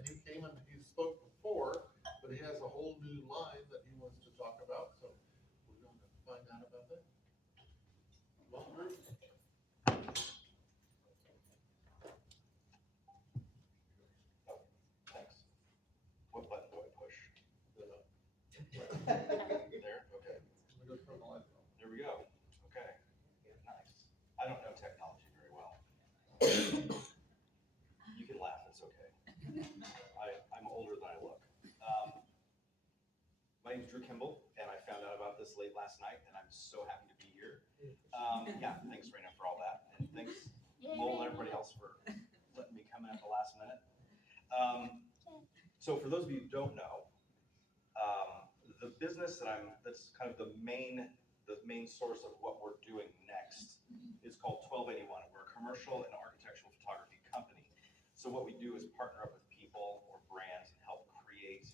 and he came and he spoke before, but he has a whole new line that he wants to talk about, so we're going to find out about that. Welcome, Bruce. Thanks. What button do I push? Right. There? Okay. We go from the light. There we go. Okay. Nice. I don't know technology very well. You can laugh, it's okay. I'm older than I look. My name's Drew Kimble, and I found out about this late last night, and I'm so happy to be here. Yeah, thanks, Raina, for all that, and thanks, Lowell, and everybody else for letting me come in at the last minute. So for those of you who don't know, the business that's kind of the main source of what we're doing next is called 1281. We're a commercial and architectural photography company. So what we do is partner up with people or brands and help create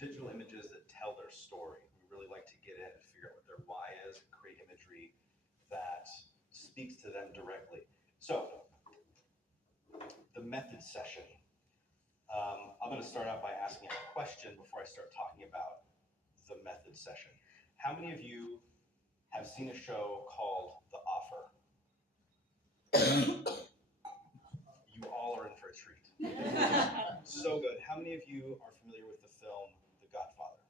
digital images that tell their story. We really like to get in and figure out what their why is and create imagery that speaks to them directly. So the method session. I'm going to start out by asking a question before I start talking about the method session. How many of you have seen a show called The Offer? You all are in for a treat. So good. How many of you are familiar with the film The Godfather?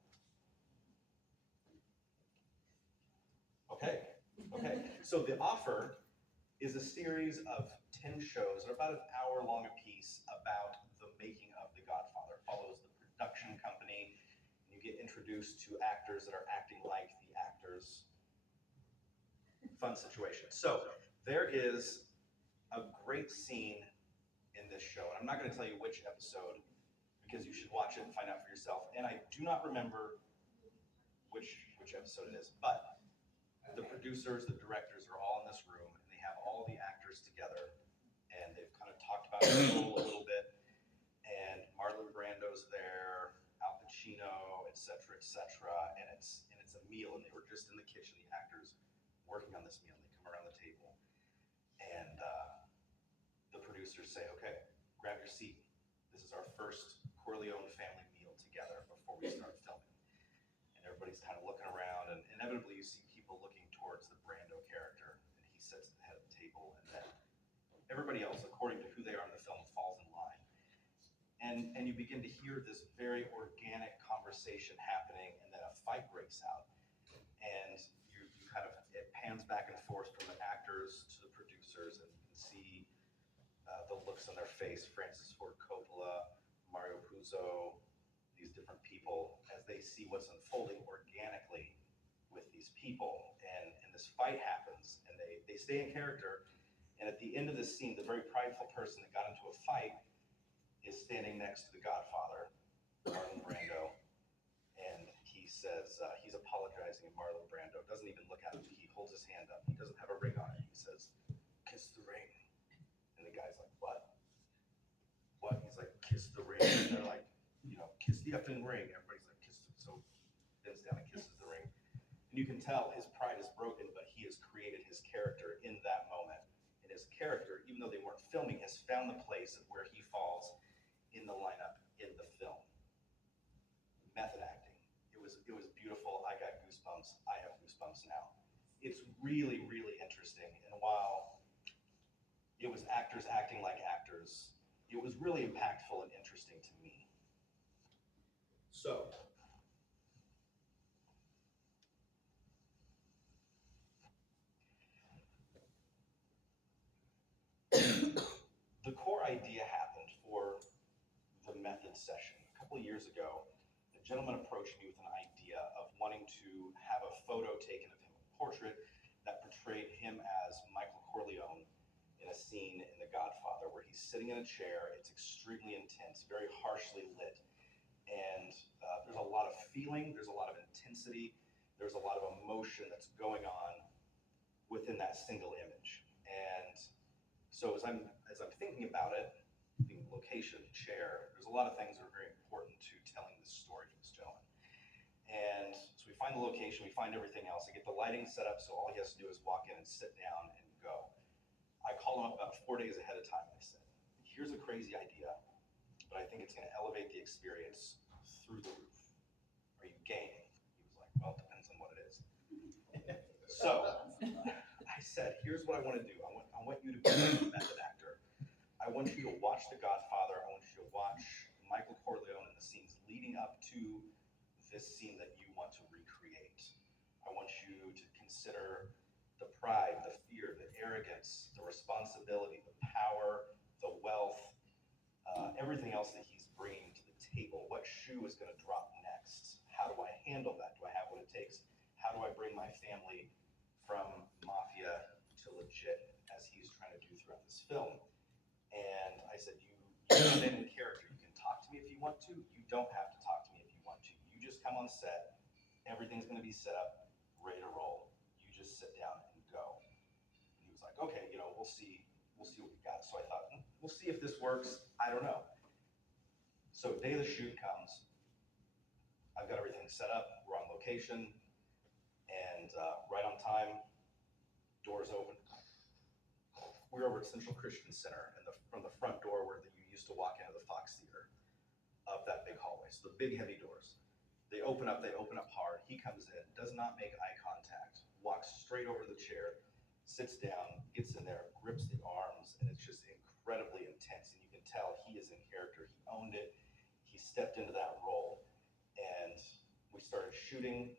Okay. So The Offer is a series of 10 shows that are about an hour long a piece about the making of The Godfather. It follows the production company, and you get introduced to actors that are acting like the actors. Fun situation. So there is a great scene in this show, and I'm not going to tell you which episode because you should watch it and find out for yourself. And I do not remember which episode it is, but the producers, the directors are all in this room, and they have all the actors together, and they've kind of talked about the role a little bit. And Marlon Brando's there, Al Pacino, et cetera, and it's a meal, and they were just in the kitchen, the actors working on this meal. And they come around the table, and the producers say, "Okay, grab your seat. This is our first Corleone family meal together before we start filming." And everybody's kind of looking around, and inevitably you see people looking towards the Brando character, and he sits at the head of the table, and then everybody else, according to who they are in the film, falls in line. And you begin to hear this very organic conversation happening, and then a fight breaks out. And you kind of, it pans back and forth from the actors to the producers, and you can see the looks on their face. Francis Ford Coppola, Mario Puzo, these different people, as they see what's unfolding organically with these people. And this fight happens, and they stay in character. And at the end of this scene, the very prideful person that got into a fight is standing next to the Godfather, Marlon Brando, and he says, he's apologizing, and Marlon Brando doesn't even look at him. He holds his hand up. He doesn't have a ring on it. He says, "Kiss the ring." And the guy's like, "What? What?" He's like, "Kiss the ring." And they're like, "Kiss the effing ring." Everybody's like, "Kiss the." So bends down and kisses the ring. And you can tell his pride is broken, but he has created his character in that moment. And his character, even though they weren't filming, has found the place of where he falls in the lineup in the film. Method acting. It was beautiful. I got goosebumps. I have goosebumps now. It's really, really interesting. And while it was actors acting like actors, it was really impactful and interesting to me. So, the core idea happened for the method session. A couple of years ago, a gentleman approached me with an idea of wanting to have a photo taken of him, a portrait that portrayed him as Michael Corleone in a scene in The Godfather where he's sitting in a chair. It's extremely intense, very harshly lit. And there's a lot of feeling, there's a lot of intensity, there's a lot of emotion that's going on within that single image. And so as I'm thinking about it, the location, chair, there's a lot of things that are very important to telling this story for this gentleman. And so we find the location, we find everything else. I get the lighting set up, so all he has to do is walk in and sit down and go. I call him up about 4 days ahead of time, and I said, "Here's a crazy idea, but but I think it's going to elevate the experience through the roof. Are you game? He was like, well, it depends on what it is. So I said, here's what I want to do. I want you to be a method actor. I want you to watch The Godfather. I want you to watch Michael Corleone and the scenes leading up to this scene that you want to recreate. I want you to consider the pride, the fear, the arrogance, the responsibility, the power, the wealth, everything else that he's bringing to the table. What shoe is going to drop next? How do I handle that? Do I have what it takes? How do I bring my family from mafia to legit, as he's trying to do throughout this film? And I said, you come in character. You can talk to me if you want to. You don't have to talk to me if you want to. You just come on set. Everything's going to be set up, ready to roll. You just sit down and go. And he was like, okay, we'll see what we got. So I thought, we'll see if this works. I don't know. So day of the shoot comes. I've got everything set up. We're on location. And right on time, doors open. We're over at Central Christian Center, and from the front door where you used to walk into the Fox Theater, up that big hallway. So the big heavy doors. They open up hard. He comes in, does not make eye contact, walks straight over to the chair, sits down, gets in there, grips the arms, and it's just incredibly intense. And you can tell he is in character. He owned it. He stepped into that role, and we started shooting.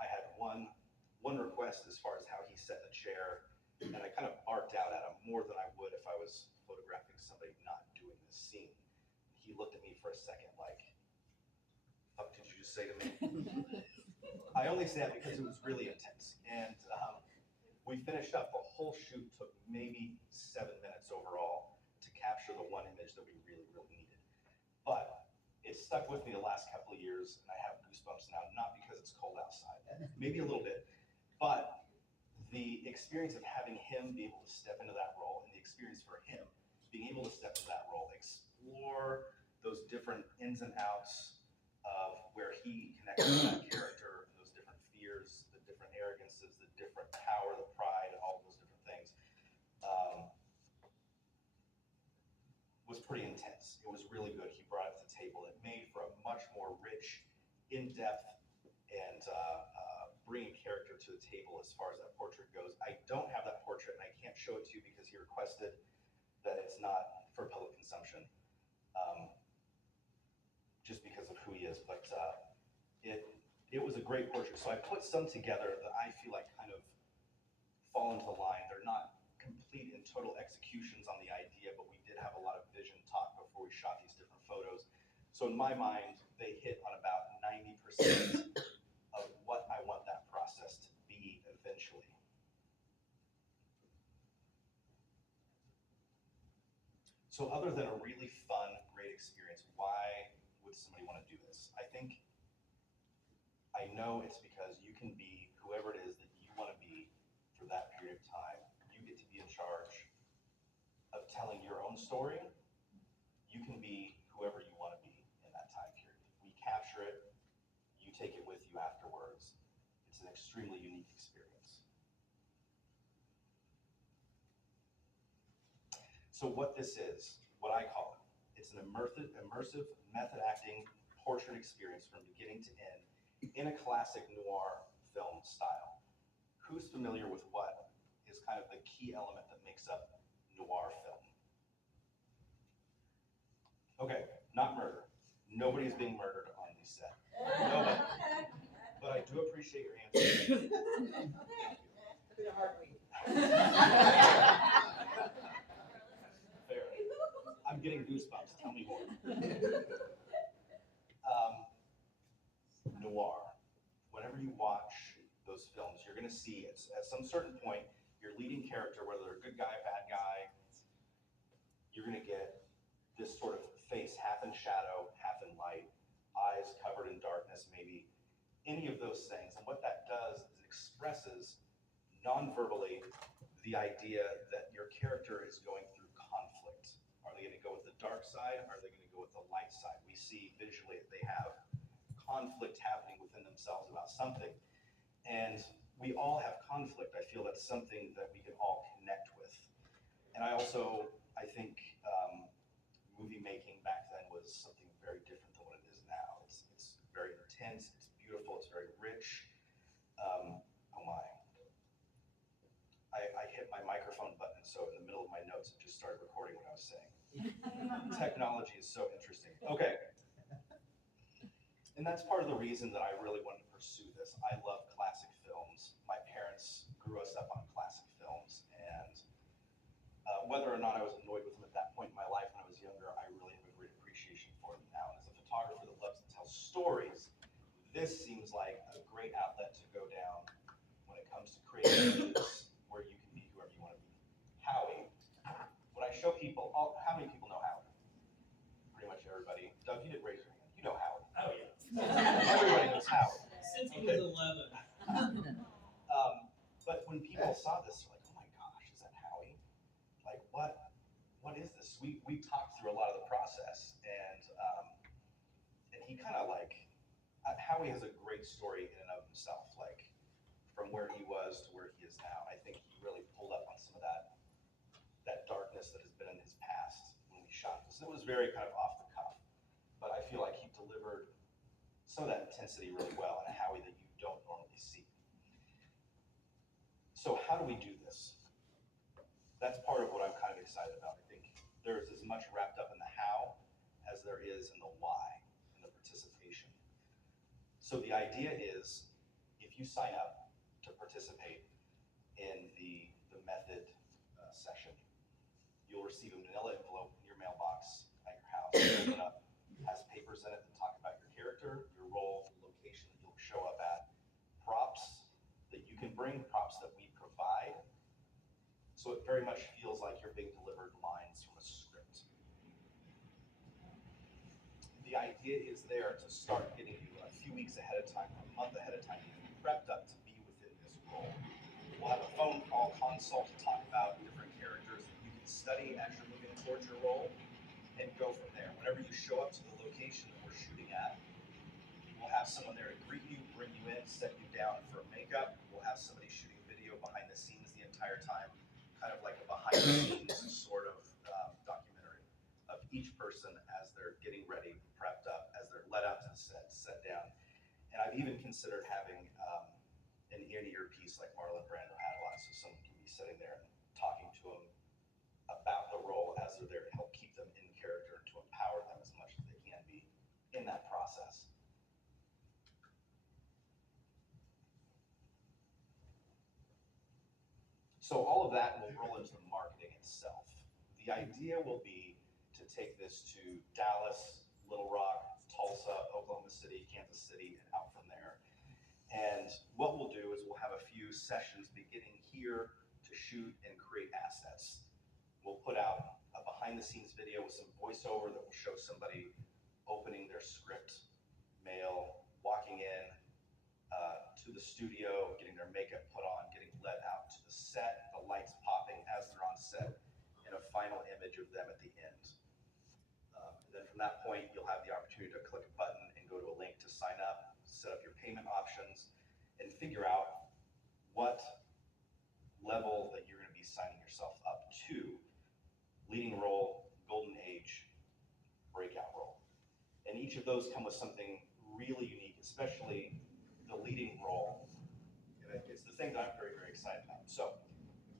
I had one request as far as how he set the chair, and I kind of barked out at him more than I would if I was photographing somebody not doing this scene. He looked at me for a second like, what did you just say to me? I only say that because it was really intense. And we finished up. The whole shoot took maybe 7 minutes overall to capture the one image that we really, really needed. But it stuck with me the last couple of years, and I have goosebumps now, not because it's cold outside, maybe a little bit, but the experience of having him be able to step into that role, and the experience for him being able to step into that role, explore those different ins and outs of where he connects with that character, those different fears, the different arrogances, the different power, the pride, all those different things, was pretty intense. It was really good. He brought it to the table. It made for a much more rich, in-depth, and bringing character to the table as far as that portrait goes. I don't have that portrait, and I can't show it to you because he requested that it's not for public consumption, just because of who he is. But it was a great portrait. So I put some together that I feel like kind of fall into line. They're not complete and total executions on the idea, but we did have a lot of vision talk before we shot these different photos. So in my mind, they hit on about 90% of what I want that process to be eventually. So other than a really fun, great experience, why would somebody want to do this? I know it's because you can be whoever it is that you want to be for that period of time. You get to be in charge of telling your own story. You can be whoever you want to be in that time period. We capture it. You take it with you afterwards. It's an extremely unique experience. So what this is, what I call it, it's an immersive method acting portrait experience from beginning to end in a classic noir film style. Who's familiar with what is kind of the key element that makes up noir film? Okay, not murder. Nobody is being murdered on the set. Nobody. But I do appreciate your answer. It's been a hard week. Fair. I'm getting goosebumps. Tell me more. Noir. Whenever you watch those films, you're going to see at some certain point, your leading character, whether they're a good guy, bad guy, you're going to get this sort of face half in shadow, half in light, eyes covered in darkness, maybe any of those things. And what that does is it expresses non-verbally the idea that your character is going through conflict. Are they going to go with the dark side? Are they going to go with the light side? We see visually that they have conflict happening within themselves about something. And we all have conflict. I feel that's something that we can all connect with. And I think movie movie making back then was something very different than what it is now. It's very intense, it's beautiful, it's very rich. Oh my. I hit my microphone button, so in the middle of my notes, it just started recording what I was saying. Technology is so interesting. Okay. And that's part of the reason that I really wanted to pursue this. I love classic films. My parents grew us up on classic films, and whether or not I was annoyed with them at that point in my life when I was younger, I really have a great appreciation for them now. And as a photographer that loves to tell stories, this seems like a great outlet to go down when it comes to creating images where you can be whoever you want to be. Howie, when I show people, how many people know Howie? Pretty much everybody. Doug, you didn't raise your hand. You know Howie. Oh, yeah. Everybody knows Howie. Since he was 11. But when people saw this, they're like, oh my gosh, is that Howie? Like, what is this? We talked through a lot of the process, and he kind of like, Howie has a great story in and of himself, like from where he was to where he is now. I think he really pulled up on some of that darkness that has been in his past when we shot this. It was very kind of off the cuff, but I feel like he delivered some of that intensity really well in a Howie that you don't normally see. So how do we do this? That's part of what I'm kind of excited about. I think there's as much wrapped up in the how as there is in the why and the participation. So the idea is, if you sign up to participate in the method session, you'll receive a manila envelope in your mailbox at your house. Open it up, has papers in it that talk about your character, your role, the location that you'll show up at, props that you can bring, props that we provide. So it very much feels like you're being delivered lines from a script. The idea is there to start getting you a few weeks ahead of time, a month ahead of time, getting you prepped up to be within this role. We'll have a phone call consult to talk about different characters that you can study as you're moving towards your role and go from there. Whenever you show up to the location that we're shooting at, we'll have someone there to greet you, bring you in, set you down for makeup. We'll have somebody shooting video behind the scenes the entire time, kind of like a behind the scenes sort of documentary of each person as they're getting ready, prepped up, as they're led out to the set down. And I've even considered having an earpiece like Marlon Brando had a lot, so someone can be sitting there and talking to them about the role as they're there to help keep them in character and to empower them as much as they can be in that process. So all of that will roll into the marketing itself. The idea will be to take this to Dallas, Little Rock, Tulsa, Oklahoma City, Kansas City, and out from there. And what we'll do is we'll have a few sessions beginning here to shoot and create assets. We'll put out a behind-the-scenes video with some voiceover that will show somebody opening their script mail, walking in to the studio, getting their makeup put on, getting led out to the set, the lights popping as they're on set, and a final image of them at the end. And then from that point, you'll have the opportunity to click a button and go to a link to sign up, set up your payment options, and figure out what level that you're going to be signing yourself up to. Leading role, golden age, breakout role. And each of those come with something really unique, especially the leading role. And it's the thing that I'm very, very excited about. So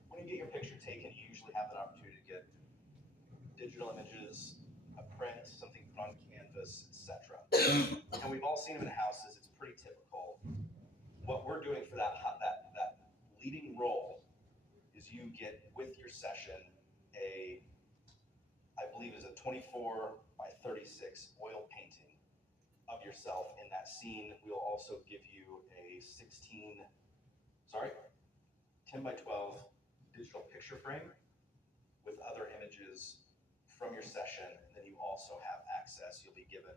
when you get your picture taken, you usually have an opportunity to get digital images, a print, something put on canvas, etc. And we've all seen them in houses. It's pretty typical. What we're doing for that leading role is you get with your session I believe is a 24 by 36 oil painting of yourself in that scene. We'll also give you a 10 by 12 digital picture frame with other images from your session. And then you also have access, you'll be given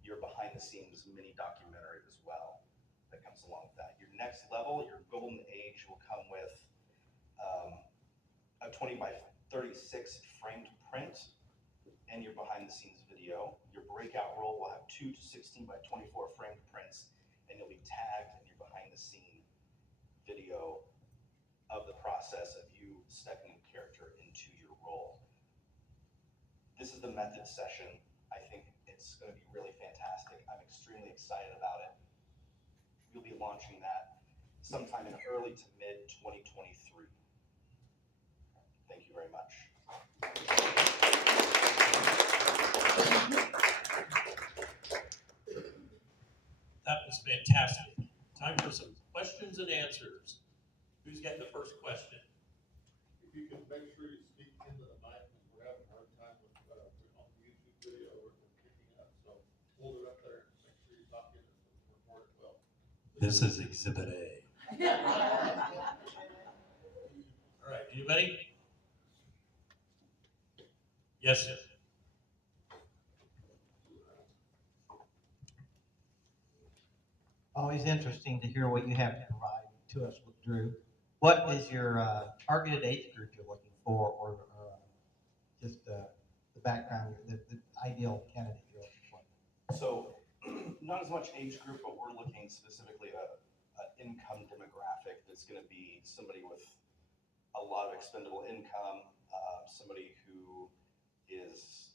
your behind the scenes mini documentary as well that comes along with that. Your next level, your golden age, will come with a 20 by 36 framed print and your behind the scenes video. Your breakout role will have 2 to 16 by 24 framed prints, and you'll be tagged in your behind the scene video of the process of you stepping in character into your role. This is the method session. I think it's going to be really fantastic. I'm extremely excited about it. We'll be launching that sometime in early to mid 2023. Thank you very much. That was fantastic. Time for some questions and answers. Who's got the first question? If you can make sure you speak into the mic, because we're having a hard time with, on the YouTube video, we're picking up, so hold it up there, and make sure you talk in it, so it's recorded well. This is Exhibit A. All right, anybody? Yes, sir. Always interesting to hear what you have to provide to us with Drew. What is your targeted age group you're looking for, or just the background, the ideal candidate you're looking for? So, not as much age group, but we're looking specifically at an income demographic that's going to be somebody with a lot of expendable income, somebody who is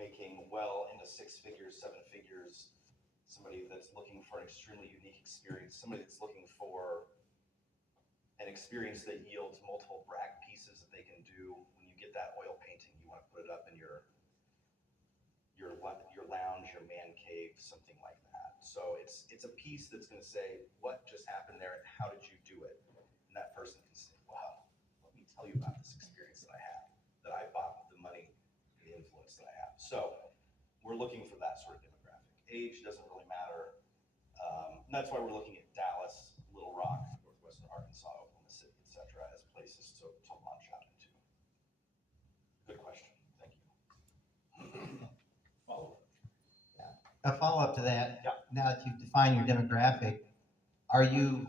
making well into 6 figures, 7 figures, somebody that's looking for an extremely unique experience, somebody that's looking for an experience that yields multiple brag pieces that they can do. When you get that oil painting, you want to put it up in your lounge, your man cave, something like that. So it's a piece that's going to say, what just happened there and how did you do it? And that person can say, wow, let me tell you about this experience that I had, that I bought with the money and the influence that I have. So we're looking for that sort of demographic. Age doesn't really matter. And that's why we're looking at Dallas, Little Rock, Northwestern Arkansas, Oklahoma City, etc., as places to launch out into. Good question. Thank you. Follow. A follow-up to that. Yeah. Now that you've defined your demographic, are you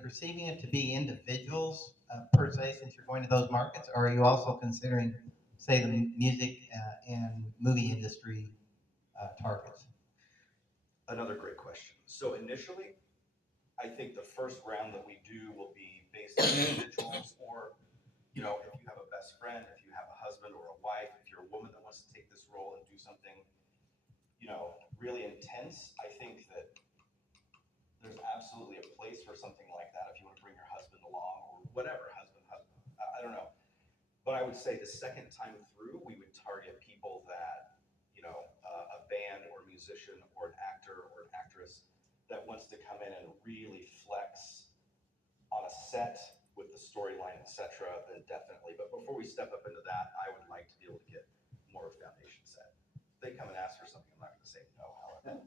perceiving it to be individuals per se, since you're going to those markets, or are you also considering, say, the music and movie industry targets? Another great question. So initially, I think the first round that we do will be based on individuals, or, if you have a best friend, if you have a husband or a wife, if you're a woman that wants to take this role and do something, really intense. I think that there's absolutely a place for something like that if you want to bring your husband along, or whatever, husband, I don't know. But I would say the second time through, we would target people that, a band or musician or an actor or an actress that wants to come in and really flex on a set with the storyline, etc., then definitely. But before we step up into that, I would like to be able to get more of a foundation set. If they come and ask for something, I'm not going to say no, however.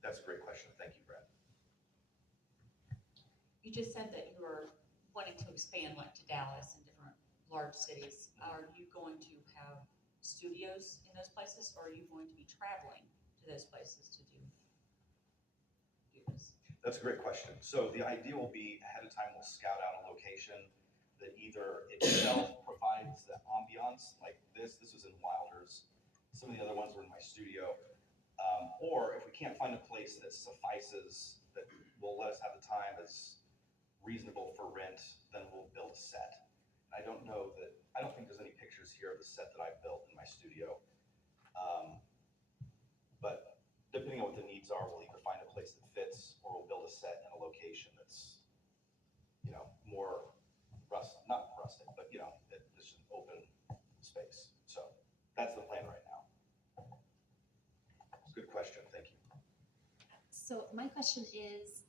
That's a great question. Thank you, Brad. You just said that you were wanting to expand like to Dallas and different large cities. Are you going to have studios in those places, or are you going to be traveling to those places to do this? That's a great question. So the idea will be ahead of time, we'll scout out a location that either itself provides the ambiance, like this was in Wilders. Some of the other ones were in my studio. Or if we can't find a place that suffices, that will let us have the time as reasonable for rent, then we'll build a set. I don't think there's any pictures here of the set that I built in my studio. But depending on what the needs are, we'll either find a place that fits, or we'll build a set in a location that's, more not rustic, but, it's an open space. So that's the plan right now. Good question, thank you. So my question is,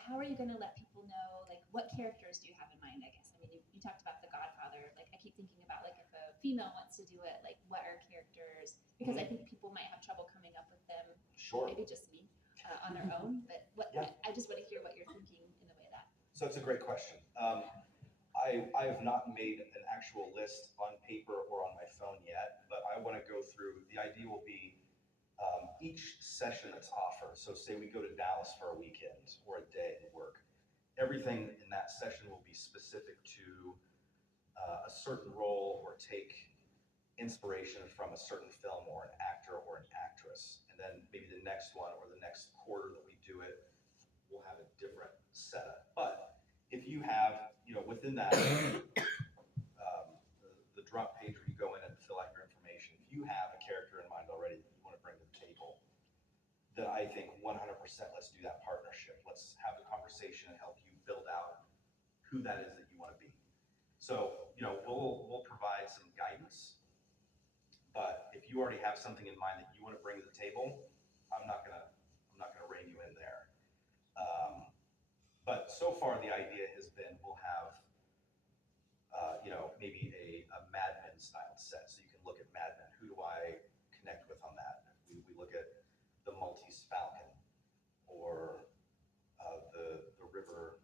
how are you going to let people know, like, what characters do you have in mind, I guess? I mean, you talked about The Godfather. Like, I keep thinking about, like, if a female wants to do it, like, what are characters? Because I think people might have trouble coming up with them. Sure. Maybe just me on their own. But Yeah. I just want to hear what you're thinking in the way of that. So it's a great question. I have not made an actual list on paper or on my phone yet, but I want to go through. The idea will be each session that's offered. So say we go to Dallas for a weekend or a day at work. Everything in that session will be specific to a certain role, or take inspiration from a certain film or an actor or an actress. And then maybe the next one or the next quarter that we do it, we'll have a different setup. But if you have, within that drop page where you go in and fill out your information, if you have a character in mind already that you want to bring to the table, then I think 100% let's do that partnership. Let's have the conversation and help you build out who that is that you want to be. So, we'll provide some guidance, but if you already have something in mind that you want to bring to the table, I'm not gonna rein you in there. But so far the idea has been we'll have, maybe a Mad Men style set, so you can look at Mad Men. Who do I connect with on that? We look at the Maltese Falcon, or the river,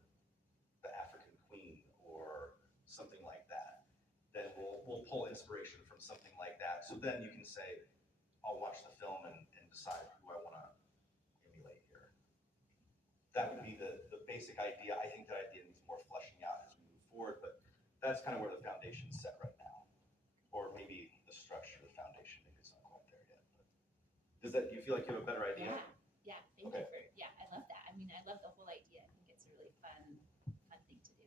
the African Queen, or something like that. Then we'll pull inspiration from something like that. So then you can say, I'll watch the film and decide who I want to emulate here. That would be the basic idea. I think that idea needs more fleshing out as we move forward, but that's kind of where the foundation's set right now. Or maybe the structure, the foundation, maybe it's not quite there yet. But do you feel like you have a better idea? Yeah, thank Okay. you for, yeah, I love that. I mean, I love the whole idea. I think it's a really fun thing to do.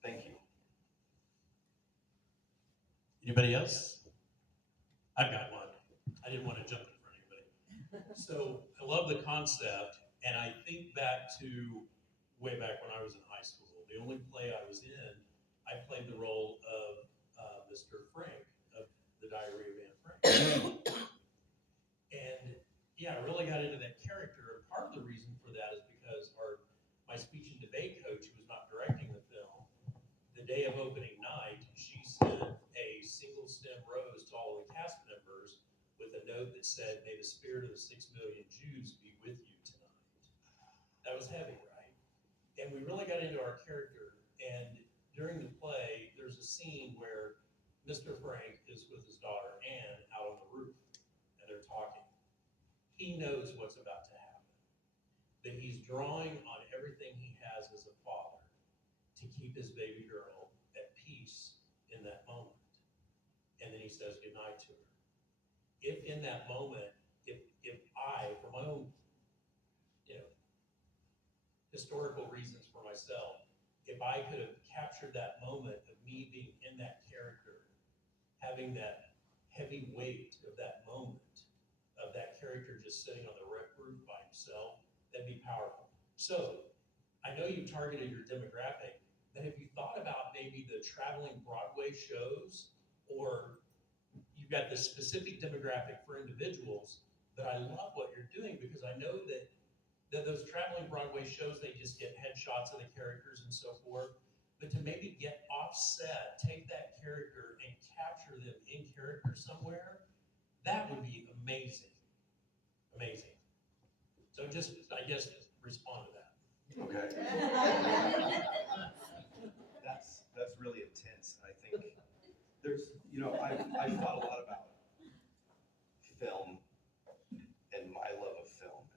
Thank you. Anybody else? I've got one. I didn't want to jump in front of anybody. So I love the concept, and I think back to way back when I was in high school. The only play I was in, I played the role of Mr. Frank of The Diary of Anne Frank. And yeah, I really got into that character. And part of the reason for that is because my speech and debate coach, who was not directing the film, the day of opening night, she sent a single stem rose to all of the cast members with a note that said, "May the spirit of the 6 million Jews be with you tonight." That was heavy, right? And we really got into our character. And during the play, there's a scene where Mr. Frank is with his daughter Anne out on the roof, and they're talking. He knows what's about to happen, that he's drawing on everything he has as a father to keep his baby girl at peace in that moment. And then he says goodnight to her. If in that moment, if I, for my own, historical reasons for myself, if I could have captured that moment of me being in that character, having that heavy weight of that moment, of that character just sitting on the roof by himself, that'd be powerful. So, I know you targeted your demographic, but have you thought about maybe the traveling Broadway shows, or you've got this specific demographic for individuals? But I love what you're doing, because I know that those traveling Broadway shows, they just get headshots of the characters and so forth. But to maybe get offset, take that character and capture them in character somewhere, that would be amazing. Amazing. So I guess, respond to that. Okay. That's really intense. And I think there's, I've thought a lot about film and my love of film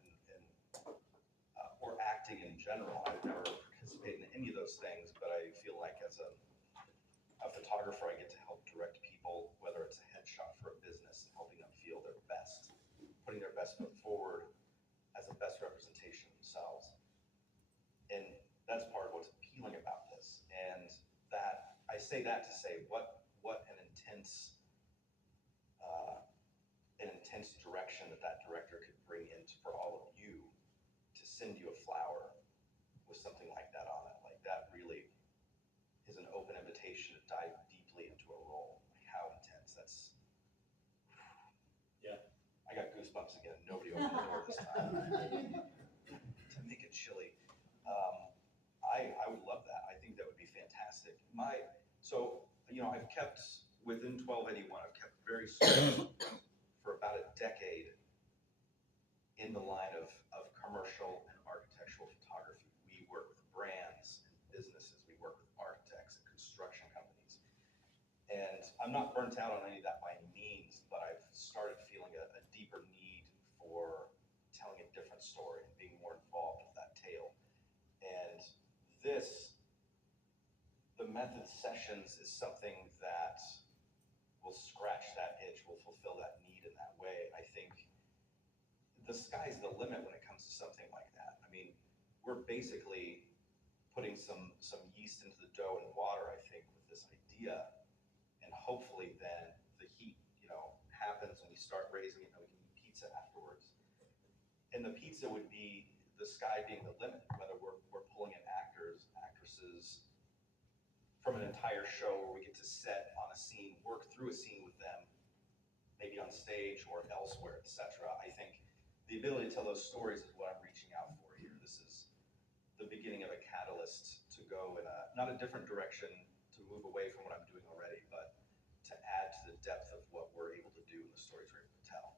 or acting in general. I've never participated in any of those things, but I feel like as a photographer, I get to help direct people, whether it's a headshot for a business and helping them feel their best, putting their best foot forward as the best representation of themselves. And that's part of what's appealing about this. And that I say that to say what an intense direction that director could bring into for all of you to send you a flower with something like that on it. Like, that really is an open invitation to dive deeply into a role. Like, how intense. That's, Yeah. I got goosebumps again. Nobody opened the door this time. To make it chilly. I would love that. I think that would be fantastic. I've kept within 1281, I've kept very strict for about a decade in the line of commercial and architectural photography. We work with brands and businesses. We work with architects and construction companies. And I'm not burnt out on any of that by any means, but I've started feeling a deeper need for telling a different story and being more involved with that tale. And the method sessions is something that will scratch that itch, will fulfill that need in that way. I think the sky's the limit when it comes to something like that. I mean, we're basically putting some yeast into the dough and water, I think, with this idea, and hopefully then the heat, happens and we start raising it and we can eat pizza afterwards. And the pizza would be the sky being the limit, whether we're pulling in actors, actresses from an entire show where we get to set on a scene, work through a scene with them, maybe on stage or elsewhere, etc. I think the ability to tell those stories is what I'm reaching out for here. This is the beginning of a catalyst to go in not a different direction, to move away from what I'm doing already, but to add to the depth of what we're able to do in the stories we're able to tell.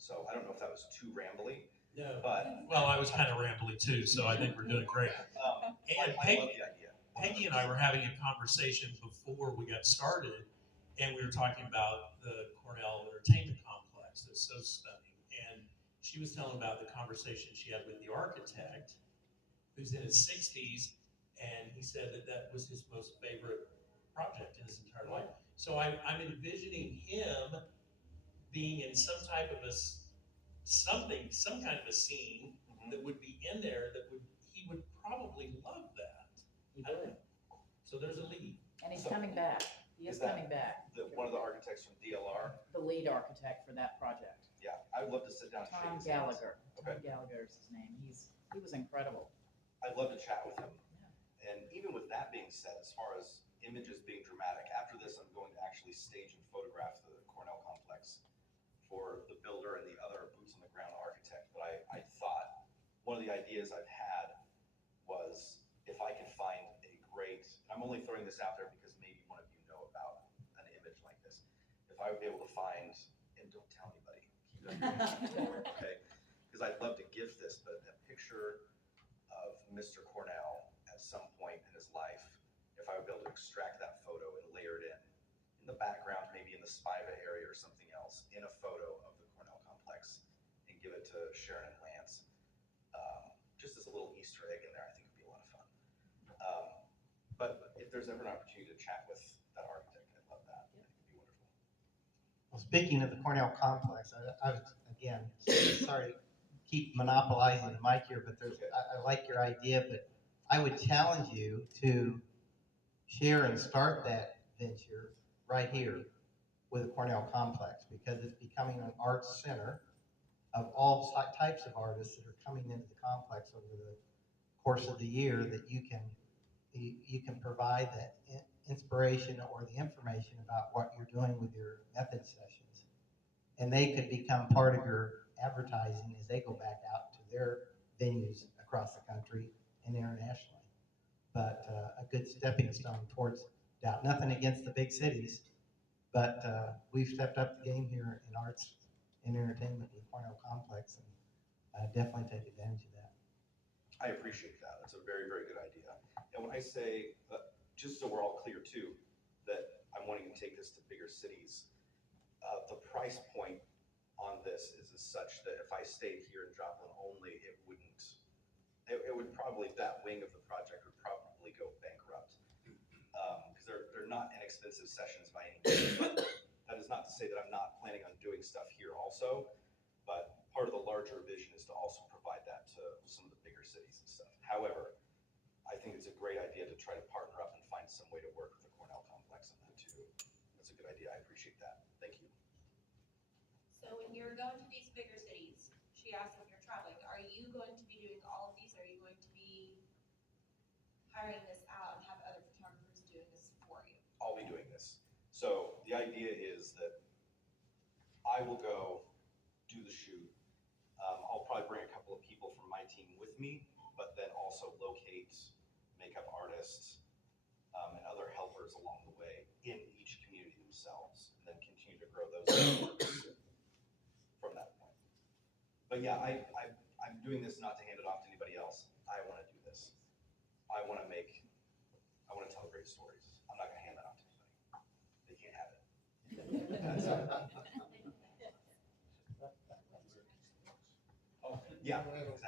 So I don't know if that was too rambly, No. but Well, I was kind of rambly too, so I think we're doing great. And I love the idea. Peggy and I were having a conversation before we got started, and we were talking about the Cornell Entertainment Complex. That's so stunning. And she was telling about the conversation she had with the architect, who's in his 60s, and he said that was his most favorite project in his entire life. So I'm envisioning him being in some type of some kind of a scene that would be in there he would probably love that. He I don't would. know. So there's a lead. And he's So, coming back. He is is that- coming back. One of the architects from DLR. The lead architect for that project. Yeah, I would love to sit down and shake Tom his hands. Gallagher. Okay. Tom Gallagher is his name. He was incredible. I'd love to chat with him. And even with that being said, as far as images being dramatic, after this, I'm going to actually stage and photograph the Cornell complex for the builder and the other boots on the ground architect. But I thought one of the ideas I've had was if I can find a great, and I'm only throwing this out there because maybe one of you know about an image like this. If I would be able to find, and don't tell anybody, keep it under okay? Because I'd love to gift this, but a picture of Mr. Cornell at some point in his life, if I would be able to extract that photo and layer it in the background, maybe in the Spiva area or something else, in a photo of the Cornell complex, and give it to Sharon and Lance, just as a little Easter egg in there, I think would be a lot of fun. But if there's ever an opportunity to chat with that architect, I'd love that. I think it'd be wonderful. Well, speaking of the Cornell complex, I was, again, sorry to keep monopolizing the mic here, but I like your idea, but I would challenge you to share and start that venture right here with the Cornell complex, because it's becoming an arts center of all types of artists that are coming into the complex over the course of the year, that you can provide that inspiration or the information about what you're doing with your method sessions. And they could become part of your advertising as they go back out to their venues across the country and internationally. But a good stepping stone towards that. Nothing against the big cities, but we've stepped up the game here in arts and entertainment with Cornell Complex, and definitely take advantage of that. I appreciate that. That's a very, very good idea. And when I say, just so we're all clear too, that I'm wanting to take this to bigger cities, the price point on this is such that if I stayed here in Joplin only, it would probably, that wing of the project would probably go bankrupt. Because they're not inexpensive sessions by any means. But that is not to say that I'm not planning on doing stuff here also, but part of the larger vision is to also provide that to some of the bigger cities and stuff. However, I think it's a great idea to try to partner up and find some way to work with the Cornell complex on that too. That's a good idea. I appreciate that. Thank you. So when you're going to these bigger cities, she asked if you're traveling, are you going to be doing all of these? Are you going to be hiring this out and have other photographers doing this for you? I'll be doing this. So the idea is that I will go do the shoot. I'll probably bring a couple of people from my team with me, but then also locate makeup artists and other helpers along the way in each community themselves, and then continue to grow those networks from that point. But yeah, I'm doing this not to hand it off to anybody else. I want to do this. I want to tell great stories. I'm not going to hand that off to anybody. They can't have it. Yeah, exactly.